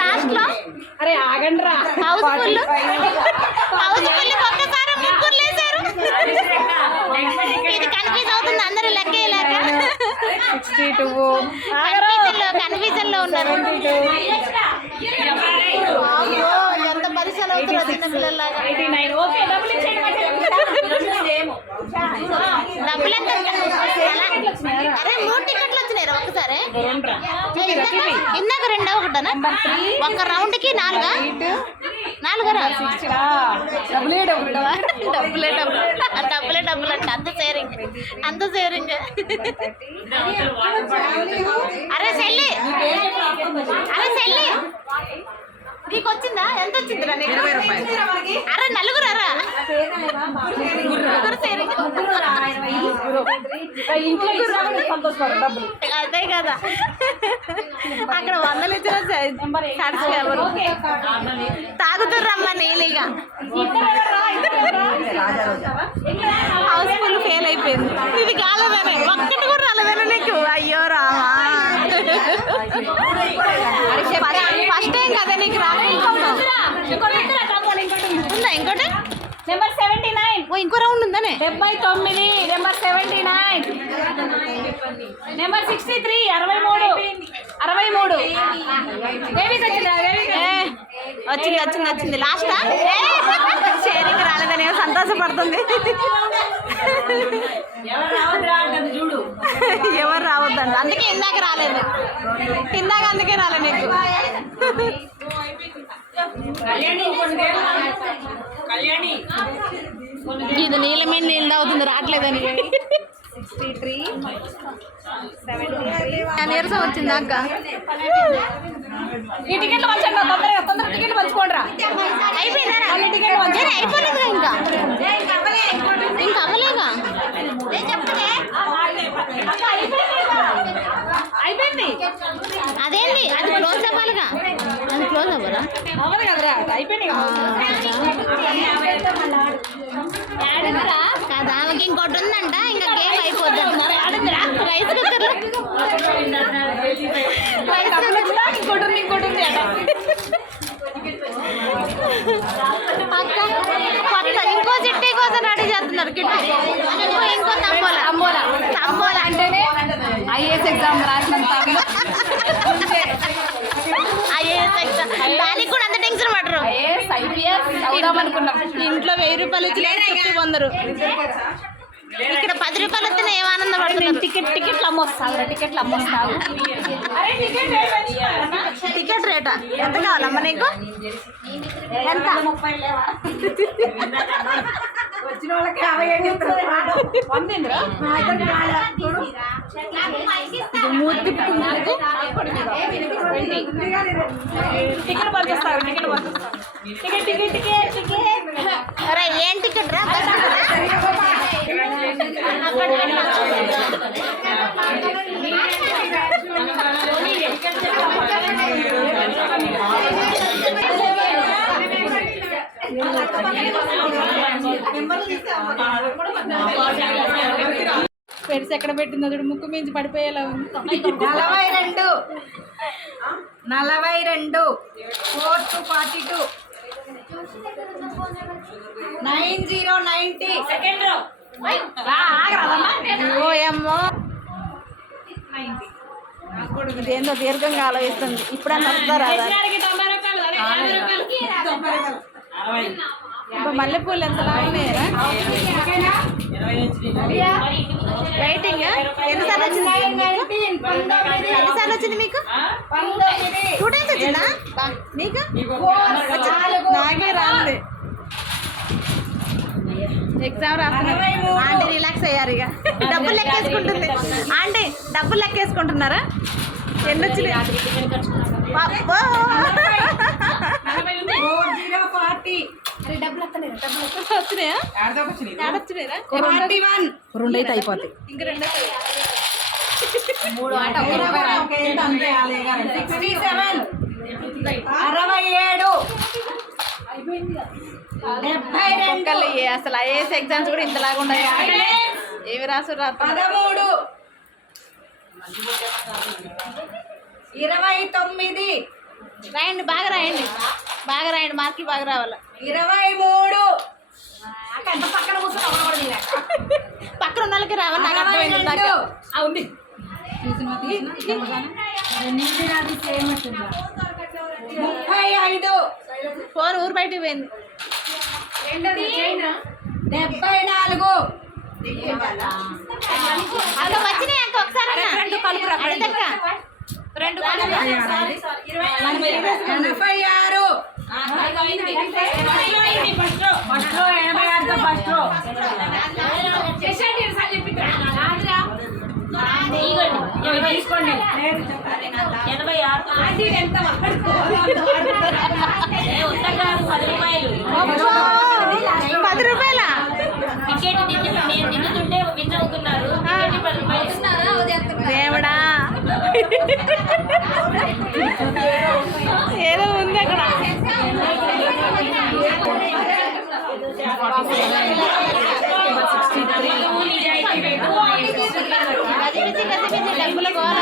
Last లో అరే ఆగండి రా. హౌస్ఫుల్ ఒక్కసారి ముగ్గురు లేసారు. ఇది కన్ఫ్యూజ్ అవుతుంది అందరూ లెక్క వేయలేక. 62 కన్ఫ్యూజన్ లో ఉన్నారు. ఎంత పరిచయం అవుతారు చిన్న పిల్లల్లాగా. 89. ఓకే డబ్బులు ఎంత? అరే 3 టికెట్లు వచ్చినాయి ఒక్కసారి. ఇందాక 2 ఒకటనా? ఒక రౌండ్ కి 4రా? డబ్బులే అంటే అంత సేరింగ్. అరే సెల్లి నీకు వచ్చిందా? ఎంత వచ్చింది? 20 రూపాయలు. అరే నలుగురు అదే కదా. అక్కడ 100 ఇచ్చిన ఎవరు తాగుతుర్రమ్మా నీళ్ళిగా. హౌస్ఫుల్ ఫెయిల్ అయిపోయింది. ఇది కాలేదనే ఒక్కటి కూడా రాలేదనే నీకు. అయ్యో రామా, ఫస్ట్ టైం కదా నీకు రాలేదు. ఉందా ఇంకోటి? నెంబర్ 79. ఓ ఇంకో రౌండ్ ఉందనే. 79. నెంబర్ 79. నెంబర్ 63. 63. వచ్చింది లాస్టా? షేరింగ్ రాలేదని సంతోషపడుతుంది. ఎవరు రావద్దండి, అందుకే ఇందాక రాలేదు. అందుకే రాలేదు నీకు. ఇది నీళ్ళ మీద నీళ్ళు అవుతుంది, రావట్లేదని. 63. నీరసం వచ్చింది అక్క. ఈ టికెట్లు మంచిగా తొందరగా టికెట్లు మంచుకోండి రా. అయిపోయిందా? అయిపోలేదుగా ఇంకా అవ్వలేగా. అయిపోయింది. అదేంటి అది క్లోజ్ అవ్వాలిగా. అది క్లోజ్ అవ్వరా? అవ్వదు కదరా, అయిపోయింది కాదా? ఆమెకి ఇంకోటి ఉందంట, ఇంకా గేమ్ అయిపోద్దాం. రైస్ కుక్కర్ ఇంకోటి అక్క కొత్త ఇంకో చిట్టి కోసం రెడీ చేస్తున్నారు. కిట్టి ఇంకో తంబోలా అంటేనే ఐఏఎస్ ఎగ్జామ్ రాసినంత. ఐఏఎస్ ఎగ్జామ్ దానికి కూడా అంత టెన్షన్ పడరు. ఇంట్లో 1000 రూపాయలు ఇచ్చి చుట్టూ పొందరు. ఇక్కడ 10 రూపాయలు వస్తే ఏం ఆనందం పడుతుంది. టికెట్లు అమ్మొస్తావు. టికెట్ రేటా ఎంత కావాలమ్మా నీకు? ఎంత? వచ్చిన వాళ్ళకి 50 మూర్తి టికెట్ పనిచేస్తారు. టికెట్ అరే ఏం టికెట్ రా? పెరిసి ఎక్కడ పెట్టిందో చూడు, ముక్కు మించి పడిపోయేలా ఉంది. 42 4 to 42 90 సెకండ్ రో. ఓయమ్మో, ఇదేందో దీర్ఘంగా ఆలోచిస్తుంది. ఇప్పుడన్నా వస్తారా? మల్లెపూలు ఎంతలా ఉన్నాయా? వెయిటింగ్. ఎన్నిసార్లు వచ్చింది మీకు? 2 times వచ్చిందా నీకు? నాకే రాంది. ఎగ్జామ్ రాస్తున్నారు. ఆంటీ రిలాక్స్ అయ్యారు. ఇక డబ్బులు లెక్కేసుకుంటుంది ఆంటీ. డబ్బులు లెక్కేసుకుంటున్నారా? ఎన్ని వచ్చినాయి? 40. వచ్చినాయా? 41. 2 అయితే అయిపోతాయి. ఇంక 2 3 ఆట 1 రూపాయి అంతే. 67 72. అసలు ఐఏఎస్ ఎగ్జామ్స్ కూడా ఇంతలాగా ఉన్నాయి. ఏమి రాసు 13 29 రాయండి, బాగా రాయండి, బాగా రాయండి, మార్కులు బాగా రావాలి. 23 పక్కన కూర్చొని అవ్వడం కూడా తీరా. పక్కన ఉన్న వాళ్ళకి రావాలి, నాకు అర్థమైంది ఇందాక. 62 ఉంది చూసిన 35 ఫోర్ ఊరు బయటికి పోయింది. 74 అక్క వచ్చినాయి అక్క, ఒకసారి అన్న. రెండు కలుపురా, రెండు. అక్క. రెండు కలుపురా. 86 తీసుకోండి 10 రూపాయల టికెట్ నేను దిగుతుంటే విన్ అవుతున్నారు. టికెట్ 10 రూపాయలు. దేవుడా, ఏదో ఉంది అక్కడ. గజిబిజి గజిబిజి డబ్బుల గోల.